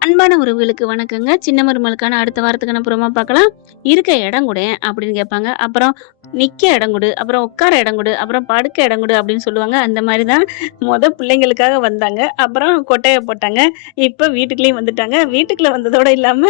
அன்பான உறவுகளுக்கு வணக்கங்க. சின்ன மருமகளுக்கான அடுத்த வாரத்துக்கான ப்ரோமோ பார்க்கலாம். "இருக்க இடம் குடேன்" அப்படின்னு கேட்பாங்க. அப்புறம் "நிக்க இடம் குடு", அப்புறம் "உட்கார இடம் குடு", அப்புறம் "படுக்க இடம் குடு" அப்படின்னு சொல்லுவாங்க. அந்த மாரி தான் பிள்ளைங்களுக்காக வந்தாங்க. அப்புறம் கொட்டாய போட்டாங்க. இப்ப வீட்டுக்குள்ளேயும் வந்துட்டாங்க. வீட்டுக்குள்ள வந்ததோட இல்லாம,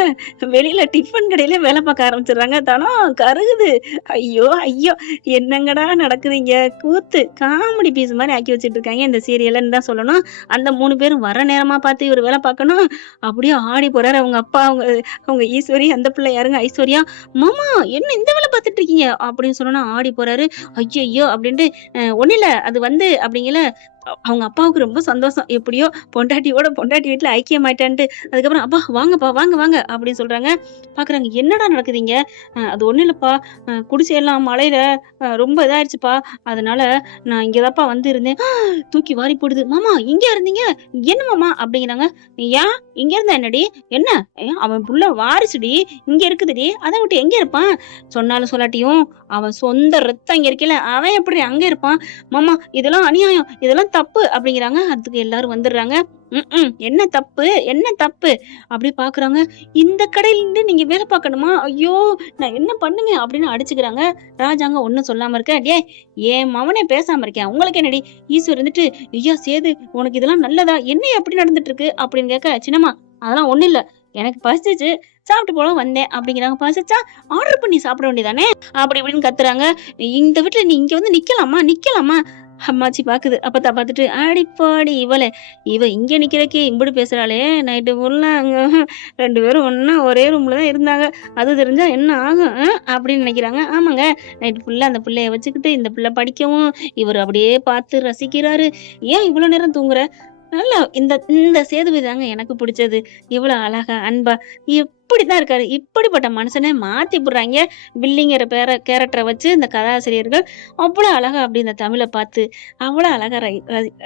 வெளியில டிஃபன் கடையில வேலை பார்க்க ஆரம்பிச்சுடுறாங்க. தனம் கருகுது. ஐயோ! ஐயோ! என்னங்கடா நடக்குது இங்க? கூத்து! காமெடி பீஸ் மாரி ஆக்கி வச்சுட்டு இருக்காங்க இந்த சீரியலன்னு தான் சொல்லணும். அந்த 3 பேரும் வர நேரமா பார்த்து இவரு வேலை பார்க்கணும். அப்படியே ஆடி போறாரு. அவங்க அப்பா, அவங்க அவங்க ஈஸ்வரி, அந்த பிள்ளை யாருங்க ஐஸ்வர்யா, "மாமா என்ன இந்த வேல பார்த்துட்டு இருக்கீங்க?" அப்படின்னு சொன்னோனே ஆடி போறாரு. ஐயய்யோ! அப்படின்ட்டு ஒண்ணும் இல்ல அது வந்து அப்படிங்கல அவங்க அப்பாவுக்கு ரொம்ப சந்தோஷம். எப்படியோ பொண்டாட்டி வீட்ல ஐக்கியமாயிட்டான்ட்டு. அதுக்கப்புறம், "அப்பா வாங்கப்பா, வாங்க வாங்க" அப்படின்னு சொல்றாங்க. பார்க்குறாங்க, "என்னடா நடக்குது இங்க?" "அது ஒண்ணும் இல்லப்பா, குடிசையெல்லாம் மழையில ரொம்ப இதாயிடுச்சுப்பா. அதனால நான் இங்க தான்ப்பா வந்து இருந்தேன்." தூக்கி வாரி போடுது. "மாமா இங்கயா இருந்தீங்க? என்ன மாமா?" அப்படிங்கிறாங்க. "ஏன்? இங்க இருந்தா என்னடி? என்ன? அவன் புள்ள வாரிசுடி. இங்க இருக்குதுடி. அத விட்டு எங்க இருப்பான்? சொன்னாலும் சொல்லாட்டியும் அவன் சொந்த ரத்தம் இங்க இருக்கையில, அவன் எப்படி அங்க இருப்பான்? மாமா இதெல்லாம் அநியாயம். இதெல்லாம் தப்பு" அப்படிங்கிறாங்க. அதுக்கு எல்லாரும் வந்துடுறாங்க. "என்ன தப்பு? என்ன தப்பு?" அப்படி பார்க்குறாங்க. "இந்த கடையிலருந்து நீங்க வேலை பார்க்கணுமா? ஐயோ! நான் என்ன பண்ணுவேன்?" அப்படின்னு அடிச்சுக்கிறாங்க. ராஜாங்க ஒண்ணும் சொல்லாம இருக்க. "டேய் என் மவனே பேசாம இருக்கான். உங்களுக்கு என்னடி?" ஈஸ்வர் இருந்துட்டு, "ஐயா சேது உனக்கு இதெல்லாம் நல்லதா? என்ன இப்படி நடந்துட்டு இருக்கு?" அப்படின்னு கேட்க, "சின்னம்மா அதெல்லாம் ஒண்ணும் இல்ல. எனக்கு பசிச்சுச்சு. சாப்பிட்டு போலாம் வந்தேன்" அப்படிங்கிறாங்க. "பசிச்சா ஆர்டர் பண்ணி சாப்பிட வேண்டியதானே?" அப்படி இப்படின்னு கத்துறாங்க. "இந்த வீட்ல நீ இங்க வந்து நிக்கலாமா? நிக்கலாமா?" அம்மாச்சி பாக்குது. அப்பத்தா பாத்துட்டு, "அடிப்பாடி இவளே! இவ இங்க நிக்கிறதுக்கே இம்புடு பேசுறாளே! நைட்டு ஃபுல்லா அங்க 2 பேரும் ஒண்ணா ஒரே ரூம்ல தான் இருந்தாங்க. அது தெரிஞ்சா என்ன ஆகும்? அப்படின்னு நினைக்கிறாங்க. ஆமாங்க. நைட்டு ஃபுல்லா அந்த பிள்ளைய வச்சுக்கிட்டு, இந்த பிள்ளை படிக்கவும், இவரு அப்படியே பார்த்து ரசிக்கிறாரு. "ஏன் இவ்வளோ நேரம் தூங்குற?" நல்லா இந்த இந்த சேதுபதி தாங்க எனக்கு புடிச்சது. இவ்வளோ அழகா, அன்பா இப்படித்தான் இருக்காரு. இப்படிப்பட்ட மனுஷன மாத்தி புடுறாய்ங்க. வில்லிங்கிற கேரக்டர வச்சு இந்த கதாசிரியர்கள் அவ்வளோ அழகா அப்படி இந்த தமிழ பார்த்து, அவ்வளோ அழகா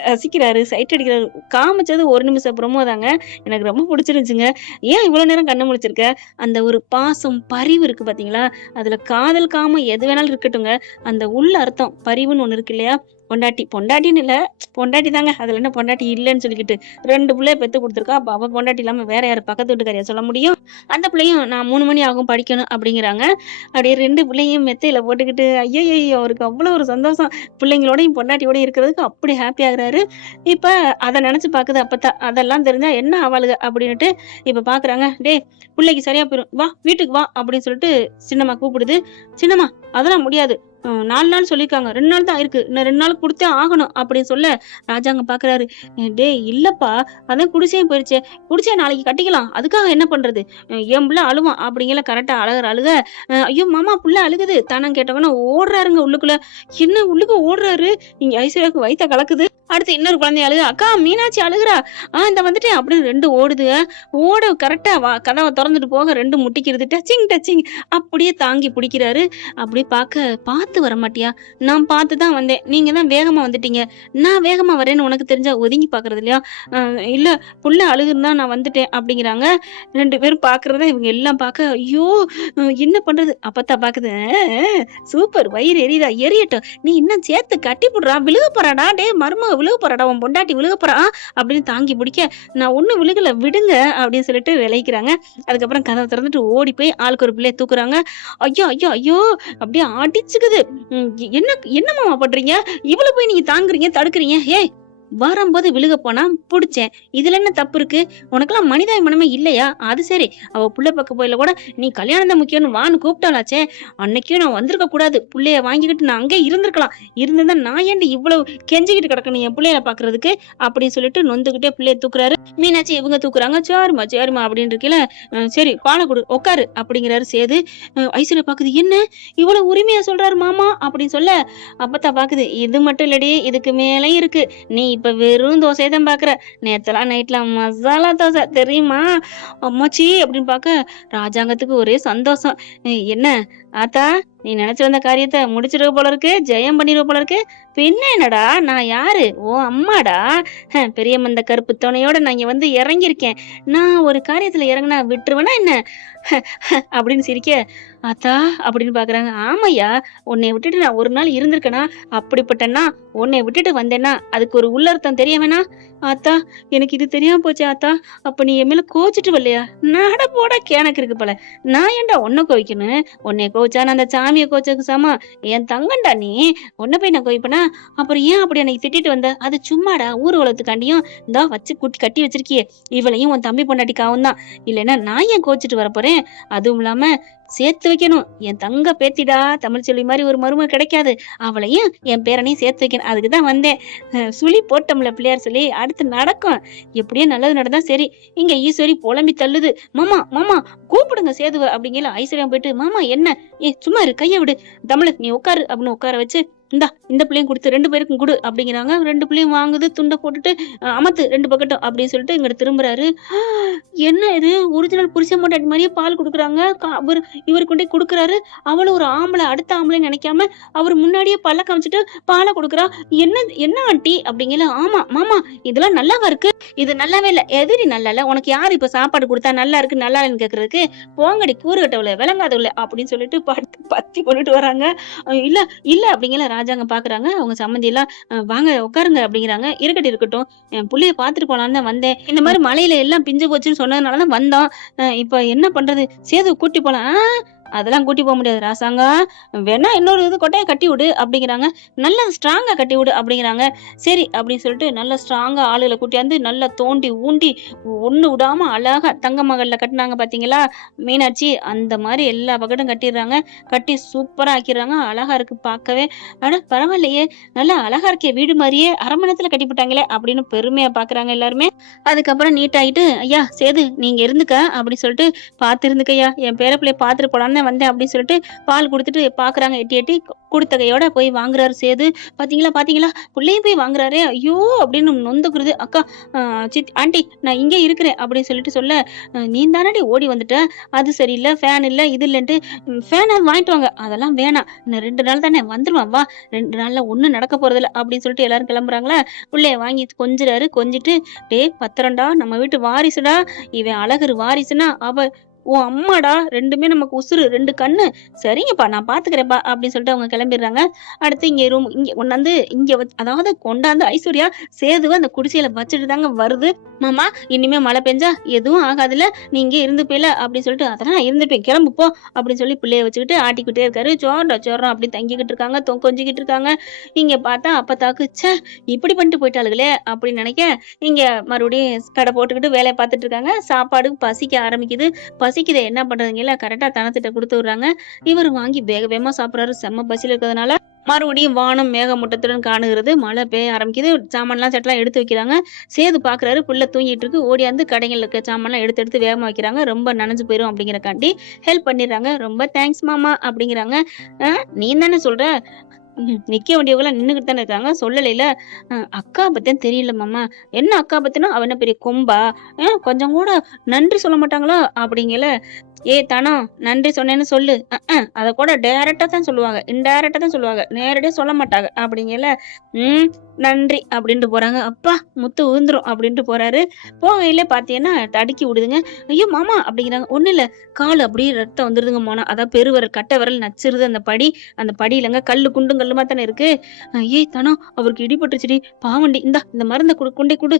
ரசிக்கிறாரு, சைட் அடிக்கிறாரு. காமிச்சது 1 நிமிஷம் ப்ரோமோ தாங்க. எனக்கு ரொம்ப புடிச்சிருந்துச்சுங்க. "ஏன் இவ்வளோ நேரம் கண்ண முழிச்சிருக்க?" அந்த ஒரு பாசம், பரிவு இருக்கு பார்த்தீங்களா? அதுல காதல், காமம் எது வேணாலும் இருக்கட்டுங்க. அந்த உள்ள அர்த்தம் பரிவுன்னு ஒண்ணு இருக்கு இல்லையா? பொண்டாட்டின்னு இல்ல, பொண்டாட்டி தாங்க. அதுல என்ன பொண்டாட்டி இல்லன்னு சொல்லிக்கிட்டு. 2 புள்ளைய பெத்து குடுத்துருக்கா. அப்ப அவ பொண்டாட்டி இல்லாம வேற யாரு பக்கத்து வீட்டுக்காரியா சொல்ல முடியும்? அந்த பிள்ளையும் நான் 3 மணி ஆகும் படிக்கணும் அப்படிங்கிறாங்க. அப்படியே 2 பிள்ளையும் மெத்தையில போட்டுக்கிட்டு ஐயய்யோ! அவருக்கு அவ்வளோ ஒரு சந்தோஷம். பிள்ளைங்களோடையும் பொண்டாட்டியோடயும் இருக்கிறதுக்கு அப்படி ஹாப்பி ஆகுறாரு. இப்ப அத நெனச்சு பாக்குது அப்பத்தா. அதெல்லாம் தெரிஞ்சா என்ன ஆவாளுக அப்படின்னுட்டு இப்ப பாக்குறாங்க. "டேய் புள்ளைக்கு சரியா போயிரும். வா வீட்டுக்கு வா" அப்படின்னு சொல்லிட்டு சின்னம்மா கூப்பிடுது. "சின்னம்மா அதெல்லாம் முடியாது. 4 நாள் சொல்லியிருக்காங்க. 2 நாள் தான் ஆயிருக்கு. இன்னும் 2 நாள் குடுத்தே ஆகணும்" அப்படின்னு சொல்ல ராஜாங்க பாக்குறாரு. "டேய் இல்லப்பா, அதான் குடிசையும் போயிருச்சே. குடிசைய நாளைக்கு கட்டிக்கலாம். அதுக்காக என்ன பண்றது? என் புள்ள அழுவான்" அப்படிங்கல கரெக்ட்டா அழகுற அழுக. "ஐயோ மாமா புள்ள அழுகுது" தானம் கேட்டவன ஓடுறாருங்க உள்ளுக்குள்ள. என்ன உள்ளுக்கு ஓடுறாரு? இங்க ஐஸ்வர்யாவுக்கு வயித்த கலக்குது. அடுத்து இன்னொரு குழந்தை அழுக. "அக்கா மீனாட்சி அழுகுறா. இந்த வந்துட்டேன்" அப்படின்னு 2 ஓடுதுக. ஓட கரெக்ட்டா கதவ தொறந்துட்டு போக 2 முட்டிக்கிறது. டச்சிங் டச்சிங் அப்படியே தாங்கி பிடிக்கிறாரு. அப்படியே "பார்த்து வரமாட்டியா? நான் பார்த்து தான் வந்தேன். நீங்க தான் வேகமா வந்துட்டீங்க. நான் வேகமா வரேன்னு உனக்கு தெரிஞ்சா ஒதுங்கி பார்க்கறது இல்லையா?" இல்ல புள்ள அழுகுன்னு தான் நான் வந்துட்டேன்" அப்படிங்கிறாங்க. 2 பேரும் பார்க்கறத இவங்க எல்லாம் பார்க்க, ஐயோ! என்ன பண்றது? அப்பத்தா பார்க்குது. சூப்பர் வயிறு எரியுதா? எரியட்டும். நீ இன்னும் சேர்த்து கட்டி புடுறா. விழுக போறாடா. டேய் மருமக விழுக போறாடா. உன் பொண்டாட்டி விழுக போறா" அப்படின்னு தாங்கி பிடிக்க, "நான் ஒண்ணும் விழுகல விடுங்க" அப்படின்னு சொல்லிட்டு விலகிக்கிறாங்க. அதுக்கப்புறம் கதவ திறந்துட்டு ஓடி போய் ஆளுக்கு ஒரு பிள்ளைய தூக்குறாங்க. ஐயோ! ஐயோ! ஐயோ! அப்படியே அடிச்சுக்குது. என்ன என்ன மாமா பண்றீங்க? இவள போய் நீங்க தாங்குறீங்க, தடுக்குறீங்க. ஏய் வரும்போது விழுக போனா புடிச்சேன். இதுல என்ன தப்பு இருக்கு? உனக்கெல்லாம் மனிதாபிமானமே இல்லையா? அது சரி. அவ புள்ள பாக்க போயில கூட நீ கல்யாணம் தான் முக்கியம்னு வான்னு கூப்பிட்டாளாச்சே. அன்னைக்கே நான் வந்திருக்க கூடாது. புள்ளைய வாங்கிக்கிட்டு நான் அங்கேயே இருந்திருக்கலாம். இருந்திருந்தா நான் ஏன்டி இவ்வளவு கெஞ்சிக்கிட்டு கிடக்கணும் என் புள்ளைய பாக்குறதுக்கு அப்படின்னு சொல்லிட்டு நொந்துகிட்டே புள்ளைய தூக்குறாரு. மீனாட்சி இவங்க தூக்குறாங்க. "சரிம்மா சரிம்மா" அப்படின்னு இருக்கல. "சரி பாலை குடு உட்காரு" அப்படிங்கிறாரு சேது. ஐஸ்வர்யா பாக்குது. என்ன இவ்வளவு உரிமையா சொல்றாரு மாமா அப்படின்னு சொல்ல, அப்பத்தா பாக்குது. "இது மட்டும் இல்லடி, இதுக்கு மேலயும் இருக்கு. நீ இப்ப வெறும் தோசைய தான் பாக்குற. நேத்தெல்லாம் நைட்ல மசாலா தோசை தெரியுமா?" அம்மாச்சி அப்படின்னு பாக்க ராஜாங்கத்துக்கு ஒரே சந்தோஷம். "என்ன ஆத்தா நீ நினைச்சு வந்த காரியத்தை முடிச்சிருவ போல இருக்கு, ஜெயம் பண்ணிடுவ போல இருக்கு. பின்ன என்னடா, நான் யாரு? ஓ அம்மாடா. பெரிய மந்த கருப்பு துணையோட நான் இங்க வந்து இறங்கியிருக்கேன். நான் ஒரு காரியத்துல இறங்குனா விட்டுருவேனா என்ன? அப்படின்னு சிரிக்க, ஆத்தா அப்படின்னு பாக்குறாங்க. ஆமையா, உன்னை விட்டுட்டு நான் ஒரு நாள் இருந்திருக்கேனா? அப்படிப்பட்டனா உன்னை விட்டுட்டு வந்தேன்னா அதுக்கு ஒரு உள்ளர்த்தம் தெரிய வேணா? ஆத்தா, எனக்கு இது தெரியாம போச்சு ஆத்தா. அப்ப நீ என் மேல கோச்சிட்டு வரலையா? நட போட கேனக்கு இருக்கு போல. நான் ஏன்டா உன்னை கோவிக்கணும்? உன்னை கோவிச்சா நான் அந்த சாமியை கோச்சதுக்கு சமா. என் தங்கண்டா நீ. உன்னை போய் நான் கோவிப்பேனா? அப்புறம் ஏன் அப்படி எனக்கு திட்டிட்டு வந்த? அது சும்மாடா, ஊர் உலகத்துக்காண்டியும் இந்தா வச்சு கூட்டி கட்டி வச்சிருக்கியே, இவளையும் உன் தம்பி பொண்டாட்டிக்காவும் தான். இல்லைன்னா நான் ஏன் கோச்சிட்டு வரப்போறேன்? அதுவும் இல்லாம சேர்த்து வைக்கணும். என் தங்க பேத்திடா, தமிழ்ச்செல்வி மாதிரி ஒரு மருமக கிடைக்காது. அவளையும் என் பேரனையும் சேர்த்து வைக்கணும். அதுக்குதான் வந்தேன். சுழி போட்டோம்ல பிள்ளையார் சொல்லி, அடுத்து நடக்கும். எப்படியோ நல்லது நடந்தா சரி. இங்க ஈஸ்வரி புலம்பி தள்ளுது. மாமா மாமா கூப்பிடுங்க சேதுவ அப்படிங்கல. ஐஸ்வர்யா போயிட்டு, மாமா என்ன? சும்மா இரு, கைய விடு. தமிழ் நீ உட்காரு அப்படின்னு உட்கார வச்சு, இந்தா இந்த பிள்ளையும் கொடுத்து 2 பேருக்கும் கொடு அப்படிங்கிறாங்க. 2 பிள்ளையும் வாங்குது, துண்டை போட்டுட்டு அமத்து 2 பக்கட்டும் அப்படின்னு சொல்லிட்டு இங்கிட்ட திரும்புறாரு. என்ன இது, ஒரிஜினல் புருஷன் பொண்டாட்டி மாதிரியே பால் கொடுக்குறாங்க. இவர் கொண்டே கொடுக்குறாரு. அவளும் ஒரு ஆம்பளை, அடுத்த ஆம்பளை நினைக்காம அவர் முன்னாடியே பல்ல காமிச்சிட்டு பாலை கொடுக்குறா. என்ன என்ன ஆண்டி அப்படிங்கல. ஆமா மாமா, இதெல்லாம் நல்லாவா இருக்கு? இது நல்லாவே இல்ல. எதிரி நல்லா இல்ல. உனக்கு யாரு இப்ப சாப்பாடு கொடுத்தா நல்லா இருக்கு நல்லா இல்லைன்னு கேக்குறதுக்கு? போங்கடி கூறு கட்டவுல விளங்காதவுல அப்படின்னு சொல்லிட்டு பத்தி கொண்டுட்டு வராங்க. இல்ல இல்ல அப்படிங்கல. ராஜாங்க பாக்குறாங்க. அவங்க சம்மந்தி எல்லாம் வாங்க உட்காருங்க அப்படிங்கிறாங்க. இருக்கட்டும் என் புள்ளைய பாத்துட்டு போலான்னு தான் வந்தேன். இந்த மாதிரி மலையில எல்லாம் பிஞ்சு போச்சுன்னு சொன்னதுனாலதான் வந்தோம். இப்ப என்ன பண்றது? சேது கூட்டி போலாம். அதெல்லாம் கூட்டி போக முடியாது ராசாங்க. வேணா இன்னொரு இது கொட்டையை கட்டி விடு அப்படிங்கிறாங்க. நல்லா ஸ்ட்ராங்கா கட்டி விடு அப்படிங்கிறாங்க. சரி அப்படின்னு சொல்லிட்டு நல்லா ஸ்ட்ராங்கா ஆளுகளை கூட்டியாந்து நல்லா தோண்டி ஊண்டி ஒண்ணு விடாம அழகா தங்க மகள்ல கட்டினாங்க பாத்தீங்களா மீனாட்சி, அந்த மாதிரி எல்லா பக்கெட்டும் கட்டிடுறாங்க. கட்டி சூப்பரா ஆக்கிடுறாங்க. அழகா இருக்கு பார்க்கவே. ஆனா பரவாயில்லையே, நல்லா அழகா இருக்கே, வீடு மாதிரியே அரமணத்துல கட்டிவிட்டாங்களே அப்படின்னு பெருமையா பாக்குறாங்க எல்லாருமே. அதுக்கப்புறம் நீட் ஆயிட்டு, ஐயா சேது நீங்க இருந்துக்க அப்படின்னு சொல்லிட்டு, பார்த்து இருந்துக்கையா, என் பேர பிள்ளைய பாத்துட்டு போலான்னு வந்தேன் அப்படின்னு சொல்லிட்டு பால் கொடுத்துட்டு பாக்குறாங்க. எட்டி எட்டி கொடுத்த கையோட போய் வாங்குறாரு சேது. பாத்தீங்களா பிள்ளையும் போய் வாங்குறாரு. ஐயோ அப்படின்னு நொந்துக்குறது. அக்கா ஆண்டி நான் இங்கே இருக்கிறேன் அப்படின்னு சொல்லிட்டு சொல்ல, நீ தானடி ஓடி வந்துட்ட, அது சரியில்லை, ஃபேன் இல்லை இது இல்லைன்ட்டு ஃபேனை வாங்கிட்டு வாங்க. அதெல்லாம் வேணாம், இன்னும் 2 நாள் தானே வந்துருவான், வா 2 நாள்ல ஒன்னும் நடக்க போறதில்ல அப்படின்னு சொல்லிட்டு எல்லாரும் கிளம்புறாங்களா. பிள்ளைய வாங்கி கொஞ்சிறாரு. கொஞ்சிட்டு, டே பத்திரம்டா, நம்ம வீட்டு வாரிசுடா, இவன் அழகர் வாரிசுனா அவ ஓ அம்மாடா, 2மே நமக்கு உசுறு, 2 கண்ணு. சரிங்கப்பா நான் பாத்துக்கிறேன்ப்பா அப்படின்னு சொல்லிட்டு அவங்க கிளம்பிடுறாங்க. அடுத்து இங்க ரூம் இங்க கொண்டாந்து இங்க அதாவது கொண்டாந்து ஐஸ்வர்யா சேதுவ அந்த குடிசையில வச்சுட்டு தாங்க வருது. மாமா இனிமே மழை பெஞ்சா எதுவும் ஆகாதுல்ல, நீ இங்கே இருந்து போயில அப்படின்னு சொல்லிட்டு, அதெல்லாம் இருந்துப்பேன் கிளம்பு போ அப்படின்னு சொல்லி பிள்ளைய வச்சுக்கிட்டு ஆட்டிக்கிட்டே இருக்காரு. சோரம் அப்படி தங்கிக்கிட்டு இருக்காங்க, கொஞ்சிக்கிட்டு இருக்காங்க. இங்க பார்த்தா அப்பத்தாக்கு ச்சே இப்படி பண்ணிட்டு போயிட்டாளுகளே அப்படின்னு நினைக்க, இங்க மறுபடியும் கடை போட்டுக்கிட்டு வேலையை பார்த்துட்டு இருக்காங்க. சாப்பாடு பசிக்க ஆரம்பிக்குது. பசிக்குது என்ன பண்றதுங்க, கரெக்டா தனத்திட்ட கொடுத்து விடுறாங்க. இவர் வாங்கி வேக வேகமா சாப்பிடுறாரு. செம்ம பசியில இருக்கிறதுனால மறுபடியும் வானம் மேகமூட்டத்துடன் காணுகிறது. மழை பெய்ய ஆரம்பிக்குது. சாமான்லாம் சட்டெல்லாம் எடுத்து வைக்கிறாங்க. சேது பாக்குறாரு, புள்ள தூங்கிட்டு இருக்கு. ஓடியாந்து கடைகள் இருக்க சாமான்லாம் எடுத்து வேகமா வைக்கிறாங்க. ரொம்ப நனைஞ்சு போயிரும் அப்படிங்கிறக்காண்டி ஹெல்ப் பண்ணிடுறாங்க. ரொம்ப தேங்க்ஸ் மாமா அப்படிங்கிறாங்க. நீ தானே சொல்ற, நிக்க வேண்டியவங்களாம் நின்னுகிட்டு தானே இருக்காங்க, சொல்லலைல. அக்கா பத்தியும் தெரியல மாமா. என்ன அக்கா பத்தினா அவ என்ன பெரிய கொம்பா? கொஞ்சம் கூட நன்றி சொல்ல மாட்டாங்களோ அப்படிங்கல. தானோ நன்றி சொன்னேன்னு சொல்லு. அத கூட டைரக்டா தான் சொல்லுவாங்க, இன்டைரக்டா தான் சொல்லுவாங்க, நேரடியா சொல்ல மாட்டாங்க அப்படிங்கல. நன்றி அப்படின்ட்டு போறாங்க. அப்பா முத்து உழுந்துரும் அப்படின்ட்டு போறாரு. போகையில பாத்தீங்கன்னா தடுக்கி விடுதுங்க. ஐயோ மாமா அப்படிங்கிறாங்க. ஒண்ணு இல்ல, கால் அப்படியே ரத்தம் வந்துருதுங்க. மோனா அதான் பெருவரல் கட்டை விரல் நச்சிருது. அந்த படி இல்லைங்க, கல்லு குண்டும் கல்லுமா தானே இருக்கு. தானோ அவருக்கு இடிபட்டுச்சுடி, பாவண்டி, இந்த மருந்தை கொண்டே கொடு.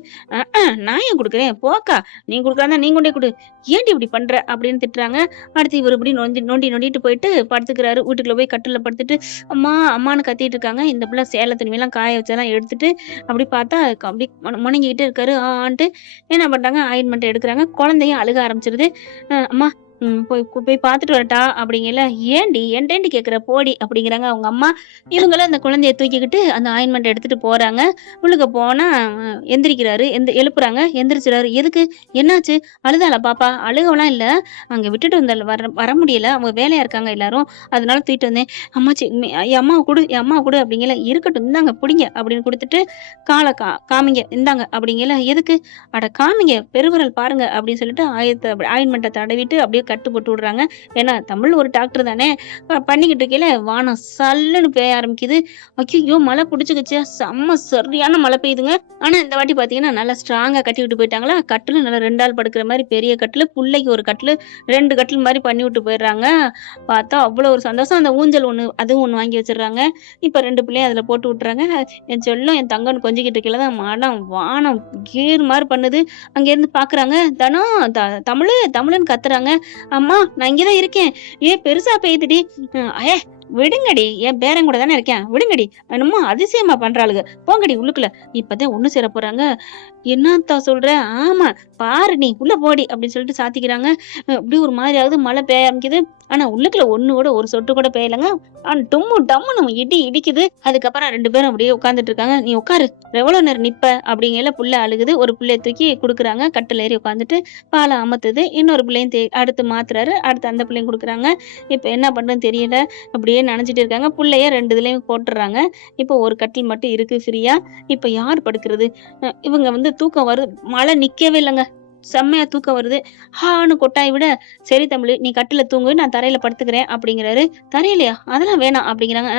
நான் ஏன் கொடுக்குறேன், போக்கா நீ கொடுக்குறாந்தா நீ கொண்டே கொடு, ஏன்டி இப்படி பண்ற அப்படின்னு திட்டுறாங்க. அடுத்து இவர் இப்படி நொண்டிட்டு போயிட்டு படுத்துக்கிறாரு. வீட்டுக்குள்ள போய் கட்டில படுத்துட்டு அம்மா அம்மான்னு கத்திட்டு இருக்காங்க. இந்த பிள்ளை சேலை துணியெல்லாம் காய வச்செல்லாம் எடுத்துட்டு அப்படி பார்த்தா அப்படி முணங்கிக்கிட்டு இருக்காரு. ஆன்ட்டு என்ன பண்றாங்க, ஆயின்மெண்ட் எடுக்கிறாங்க. குழந்தையும் அழுக ஆரம்பிச்சிருது. அம்மா போய் பார்த்துட்டு வரட்டா அப்படிங்கல. ஏன்டேண்டி கேட்குற, போடி அப்படிங்கிறாங்க அவங்க அம்மா. இவங்களும் அந்த குழந்தைய தூக்கிக்கிட்டு அந்த ஆயின்மெண்ட் எடுத்துட்டு போறாங்க. உள்ளுக்க போனா எந்திரிக்கிறாரு. எழுப்புறாங்க. எந்திரிச்சிடாரு. எதுக்கு, என்னாச்சு, அழுதாளா பாப்பா? அழுகலாம் இல்ல, அங்க விட்டுட்டு வர முடியல, அவங்க வேலையா இருக்காங்க எல்லாரும், அதனால தூக்கிட்டு வந்தேன். அம்மாச்சி என் அம்மா கொடு அப்படிங்கல. இருக்கட்டும் இந்தாங்க பிடிங்க அப்படின்னு கொடுத்துட்டு, காலை காமிங்க இந்தாங்க அப்படிங்கல. எதுக்கு? அட காமிங்க பெருவிரல் பாருங்க அப்படின்னு சொல்லிட்டு ஆயின்மெண்ட்டை தடவிட்டு அப்படியே கட்டு போட்டு விடுறாங்க. ஏன்னா தமிழ் ஒரு டாக்டர் தானே. பண்ணிக்கிட்டு இருக்கையில வானம் சல்லுன்னு பெய்ய ஆரம்பிக்குது. ஐயோ மழை பிடிச்சிக்கிச்சு, செம்ம சரியான மழை பெய்யுதுங்க. ஆனா இந்த வாட்டி பாத்தீங்கன்னா நல்லா ஸ்ட்ராங்கா கட்டி விட்டு போயிட்டாங்களா. கட்டில் நல்லா 2 ஆள் படுக்கிற மாதிரி பெரிய கட்டில், புள்ளைக்கு ஒரு கட்டில், 2 கட்டில் மாதிரி பண்ணி விட்டு போயிடுறாங்க. பார்த்தா அவ்வளோ ஒரு சந்தோஷம். அந்த ஊஞ்சல் ஒன்று அதுவும் ஒன்று வாங்கி வச்சிடுறாங்க. இப்போ 2 பிள்ளையும் அதில் போட்டு விட்டுறாங்க. என் செல்லம் என் தங்கன்னு கொஞ்சிக்கிட்டு இருக்கையில தான் மனம் வானம் கீர் மாதிரி பண்ணுது. அங்கேருந்து பார்க்குறாங்க. தனம் தமிழுன்னு கத்துறாங்க. அம்மா நான் இங்கே தான் இருக்கேன். பெருசா பெய்யுதுடி. ஏ விடுங்கடி, என் பேரன் கூட தானே இருக்கேன், விடுங்கடி. என்னமோ அதிசயமா பண்றாளுங்க, போங்கடி உள்ளுக்குள்ள. இப்பதான் ஒண்ணு சேர போறாங்க. என்னத்தா சொல்ற? ஆமா பாரு நீ உள்ள போடி அப்படின்னு சொல்லிட்டு சாத்திக்கிறாங்க. இப்படி ஒரு மாதிரி ஆகுது, மழை பெய்ய ஆரம்பிக்குது. ஆனா உள்ளுக்குள்ள ஒண்ணு கூட ஒரு சொட்டு கூட பெய்யலங்க. ஆனா டம்மு டம்முன்னு இடி இடிக்குது. அதுக்கப்புறம் 2 பேரும் அப்படியே உட்காந்துட்டு இருக்காங்க. நீ உட்காரு, எவ்வளவு நேரம் நிப்ப அப்படிங்கல. புள்ள அழுகுது. ஒரு பிள்ளைய தூக்கி கொடுக்குறாங்க. கட்டில் ஏறி உட்காந்துட்டு பாலை அமத்துது. இன்னொரு பிள்ளையும் அடுத்து மாத்துறாரு. அடுத்து அந்த பிள்ளையும் கொடுக்குறாங்க. இப்ப என்ன பண்றதுன்னு தெரியல. அப்படியே நனைஞ்சிட்டு இருக்காங்க. புள்ளைய 2 இதுலயும் போட்டுறாங்க. இப்போ ஒரு கட்டில் மட்டும் இருக்கு ஃப்ரீயா. இப்ப யார் படுக்கிறது? இவங்க வந்து தூக்கம் வருது. மழை நிக்கவே இல்லைங்க. செம்மையா தூக்கம் வருது. ஹான்னு கொட்டாய் விட, சரி தமிழ் நீ கட்டில தூங்கு, நான் தரையில படுத்துக்கிறேன் அப்படிங்கிறாரு. தரையிலையா? அதெல்லாம் வேணாம் அப்படிங்கிறாங்க.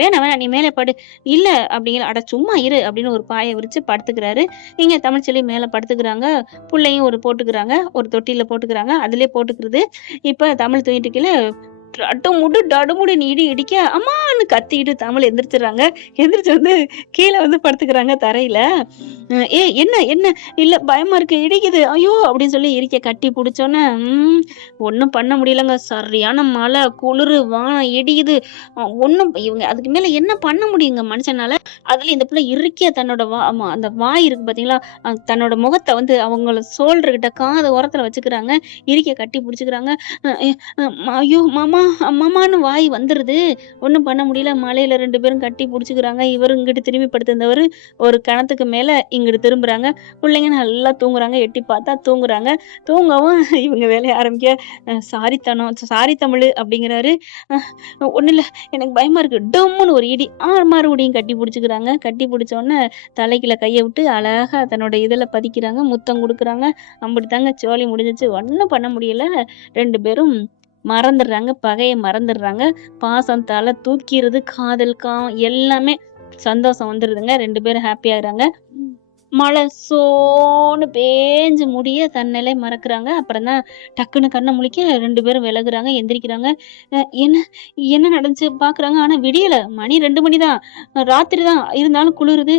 வேணாம் நீ மேலே படு. இல்ல அப்படிங்கிற. அட சும்மா இரு அப்படின்னு ஒரு பாயை விரிச்சு படுத்துக்கிறாரு. இங்க தமிழ்ச்செல்வி மேல படுத்துக்கிறாங்க. புள்ளையும் ஒரு போட்டுக்கிறாங்க, ஒரு தொட்டில போட்டுக்கிறாங்க, அதுலயே போட்டுக்கிறது. இப்ப தமிழ் தூங்கிட்டு கீழே டடுமுடின்னு இடி இடிக்க அம்மான்னு கத்திக்கிட்டு தமிழ் எந்திரிச்சிடுறாங்க. எந்திரிச்சு வந்து கீழே வந்து படுத்துக்கிறாங்க தரையில. என்ன என்ன இல்ல பயமா இருக்கு, இடிக்குது, ஐயோ அப்படின்னு சொல்லி இருக்க கட்டி பிடிச்சோன்னே ஒன்றும் பண்ண முடியலங்க. சரியான மழை, குளிர், வானம் இடிக்குது. ஒன்றும் இவங்க அதுக்கு மேல என்ன பண்ண முடியுங்க மனுஷனால. அதுல இந்த பிள்ளை இருக்கிய தன்னோட அந்த வாய் இருக்கு பாத்தீங்களா, தன்னோட முகத்தை வந்து அவங்கள சோல்டர்கிட்ட காது ஓரத்துல வச்சுக்கிறாங்க. இருக்க கட்டி பிடிச்சுக்கிறாங்க. ஐயோ மாமா அம்மான்னு வாய் வந்துருது. ஒன்றும் பண்ண முடியல. மலையில 2 பேரும் கட்டி பிடிச்சிக்கிறாங்க. இவரு இங்கிட்டு திரும்பி படுத்திருந்தவர் ஒரு கணத்துக்கு மேல இங்கிட்டு திரும்புறாங்க. பிள்ளைங்க நல்லா தூங்குறாங்க. எட்டி பார்த்தா தூங்குறாங்க. தூங்கவும் இவங்க வேலையை ஆரம்பிக்க சாரி தமிழ் அப்படிங்கிறாரு. ஒன்றும் இல்லை எனக்கு பயமா இருக்கு. டம்முன்னு ஒரு இடி. மறுபடியும் கட்டி பிடிச்சிக்கிறாங்க. கட்டி பிடிச்சோடனே தலைக்குள்ள கையை விட்டு அழகா தன்னோட இதில் பதிக்கிறாங்க. முத்தம் கொடுக்குறாங்க. அப்படித்தாங்க சோழி முடிஞ்சிச்சு. ஒன்றும் பண்ண முடியல. 2 பேரும் மறந்துடுறாங்க. பகையை மறந்துடுறாங்க. பாசம் தலை தூக்கிறது, காதல் எல்லாமே சந்தோஷம் வந்துடுதுங்க. 2 பேரும் ஹாப்பி ஆகுறாங்க. மழை சோன்னு பேஞ்சு முடிய தன்னிலை மறக்கிறாங்க. அப்புறம் தான் டக்குன்னு கண்ணை முழிக்க 2 பேரும் விலகுறாங்க, எந்திரிக்கிறாங்க. என்ன என்ன நடந்துச்சு பார்க்குறாங்க. ஆனால் விடியலை. மணி 2 மணி தான், ராத்திரி தான். இருந்தாலும் குளிருது.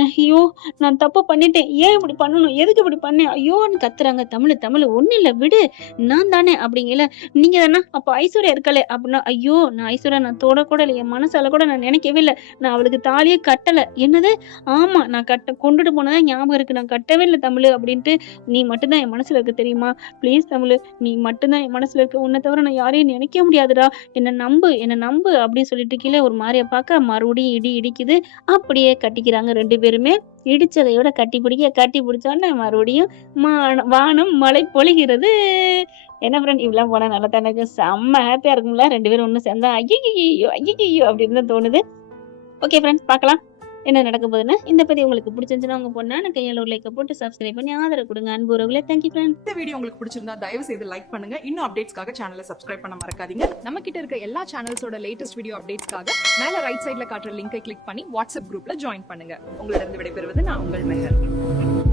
ஐயோ நான் தப்பு பண்ணிட்டேன், ஏன் இப்படி பண்ணணும், எதுக்கு இப்படி பண்ணேன், ஐயோன்னு கத்துறாங்க. தமிழ் ஒன்றும் இல்லை விடு, நான் தானே அப்படிங்கல. நீங்கள் தானே அப்போ ஐஸ்வர்யா இருக்கலே அப்படின்னா. ஐயோ நான் ஐஸ்வர்யா நான் கூட இல்லை, என் மனசால கூட நான் நினைக்கவே இல்லை, நான் அவளுக்கு தாலியே கட்டலை. என்னது? ஆமாம் நான் கொண்டுட்டு போனதான் ஞாபகம் இருக்கு, நான் கட்டவே இல்லை தமிழ் அப்படின்ட்டு. நீ மட்டும்தான் என் மனசுல இருக்க தெரியுமா, ப்ளீஸ் தமிழ் நீ மட்டும்தான் என் மனசுல இருக்க, உன்னை தவிர நான் யாரையும் நினைக்க முடியாதுடா, என்ன நம்பு அப்படின்னு சொல்லிட்டு கீழே ஒரு மாதிரியை பார்க்க மறுபடியும் இடி இடிக்குது. அப்படியே கட்டிக்கிறாங்க 2 பேருமே. இடிச்சதையோட கட்டி பிடிச்சோன்னே மறுபடியும் வானம் மழை பொழிகிறது. என்ன ஃப்ரெண்ட் இப்படிலாம் போனா நல்லா தானே செம்ம ஹாப்பியா இருக்கும்ல. 2 பேரும் ஒண்ணு சேர்ந்தா ஐயோ அப்படின்னு தான் தோணுது. ஓகே ஃப்ரெண்ட்ஸ் பார்க்கலாம் என்ன நடக்க போகுதுன்னு. இந்த பதிவு உங்களுக்கு பிடிச்சிருந்துச்சுன்னா உங்க பொண்ணான கையால ஒரு லைக்கை போட்டு சப்ஸ்கிரைப் பண்ணி ஆதரவு கொடுங்க. அன்பு உறவுகளே, தேங்க்யூ ஃப்ரெண்ட். இந்த வீடியோ உங்களுக்கு பிடிச்சிருந்தா தயவு செய்து லைக் பண்ணுங்க. இன்னும் அப்டேட்ஸ்க்காக சேனலை சப்ஸ்கிரைப் பண்ண மறக்காதீங்க. நம்ம கிட்ட இருக்க எல்லா சேனல்ஸோட லேட்டஸ்ட் வீடியோ அப்டேட்ஸ்க்காக மேல ரைட் சைட்ல காட்டுற லிங்கை கிளிக் பண்ணி வாட்ஸ்அப் குரூப்ல ஜாயின் பண்ணுங்க. உங்களிடம் விடைபெறுவது நான் உங்கள் மெஹர்.